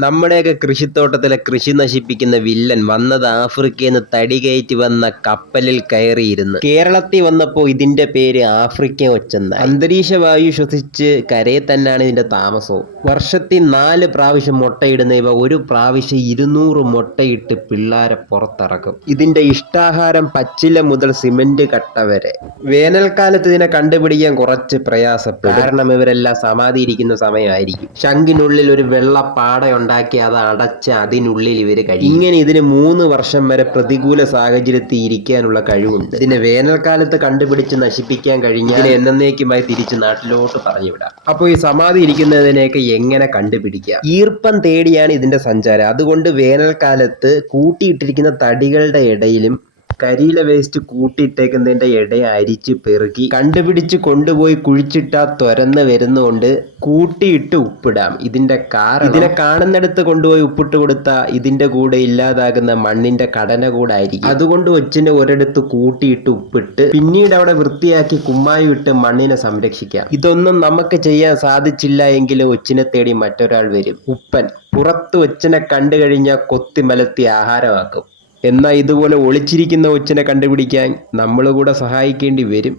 നമ്മുടെയൊക്കെ കൃഷിത്തോട്ടത്തിലെ കൃഷി നശിപ്പിക്കുന്ന വില്ലൻ വന്നത് ആഫ്രിക്കയിൽ നിന്ന് തടി കയറ്റി വന്ന കപ്പലിൽ കയറിയിരുന്നു. കേരളത്തിൽ വന്നപ്പോൾ ഇതിന്റെ പേര് ആഫ്രിക്ക ഒച്ചെന്ന. അന്തരീക്ഷ വായു ശ്വസിച്ച് കരയിൽ തന്നെയാണ് ഇതിന്റെ താമസവും. വർഷത്തിൽ നാല് പ്രാവശ്യം മുട്ടയിടുന്ന ഇവ ഒരു പ്രാവശ്യം ഇരുന്നൂറ് മുട്ടയിട്ട് പിള്ളാരെ പുറത്തിറക്കും. ഇതിന്റെ ഇഷ്ടാഹാരം പച്ചില മുതൽ സിമന്റ് കട്ട വരെ. വേനൽക്കാലത്ത് ഇതിനെ കണ്ടുപിടിക്കാൻ കുറച്ച് പ്രയാസപ്പെടും. കാരണം ഇവരെല്ലാം സമാധിയിരിക്കുന്ന സമയമായിരിക്കും. ശംഖിനുള്ളിൽ ഒരു വെള്ള പാട ഉണ്ടാക്കി അത് അടച്ച അതിനുള്ളിൽ ഇവർ കഴിയും. ഇങ്ങനെ ഇതിന് മൂന്ന് വർഷം വരെ പ്രതികൂല സാഹചര്യത്തിൽ ഇരിക്കാനുള്ള കഴിവുണ്ട്. ഇതിനെ വേനൽക്കാലത്ത് കണ്ടുപിടിച്ച് നശിപ്പിക്കാൻ കഴിഞ്ഞാൽ എന്നേക്കുമായി തിരിച്ച് നാട്ടിലോട്ട് പറഞ്ഞു വിടാം അപ്പോൾ ഈ സമാധി ഇരിക്കുന്നതിനെയൊക്കെ എങ്ങനെ കണ്ടുപിടിക്കാം? ഈർപ്പം തേടിയാണ് ഇതിന്റെ സഞ്ചാരം. അതുകൊണ്ട് വേനൽക്കാലത്ത് കൂട്ടിയിട്ടിരിക്കുന്ന തടികളുടെ ഇടയിലും കരിയില വേസ്റ്റ് കൂട്ടിയിട്ടേക്കുന്നതിന്റെ ഇട അരിച്ച് പെറുക്കി കണ്ടുപിടിച്ച് കൊണ്ടുപോയി കുഴിച്ചിട്ടാ തുരന്ന് വരുന്നതുകൊണ്ട് കൂട്ടിയിട്ട് ഉപ്പിടാം. ഇതിന്റെ കാരണം ഇതിനെ കാണുന്നിടത്ത് കൊണ്ടുപോയി ഉപ്പിട്ട് കൊടുത്താൽ ഇതിന്റെ കൂടെ ഇല്ലാതാകുന്ന മണ്ണിന്റെ ഘടന കൂടെ ആയിരിക്കും. അതുകൊണ്ട് ഒച്ചിനെ ഒരിടത്ത് കൂട്ടിയിട്ട് ഉപ്പിട്ട് പിന്നീട് അവിടെ വൃത്തിയാക്കി കുമ്മായി ഇട്ട് മണ്ണിനെ സംരക്ഷിക്കാം. ഇതൊന്നും നമുക്ക് ചെയ്യാൻ സാധിച്ചില്ല എങ്കിൽ ഒച്ചിനെ തേടി മറ്റൊരാൾ വരും. ഉപ്പൻ പുറത്ത് ഒച്ചിനെ കണ്ടു കഴിഞ്ഞാൽ കൊത്തിമലത്തി ആഹാരമാക്കും. എന്നാൽ ഇതുപോലെ ഒളിച്ചിരിക്കുന്ന ഒച്ചിനെ കണ്ടുപിടിക്കാൻ നമ്മൾ കൂടെ സഹായിക്കേണ്ടി വരും.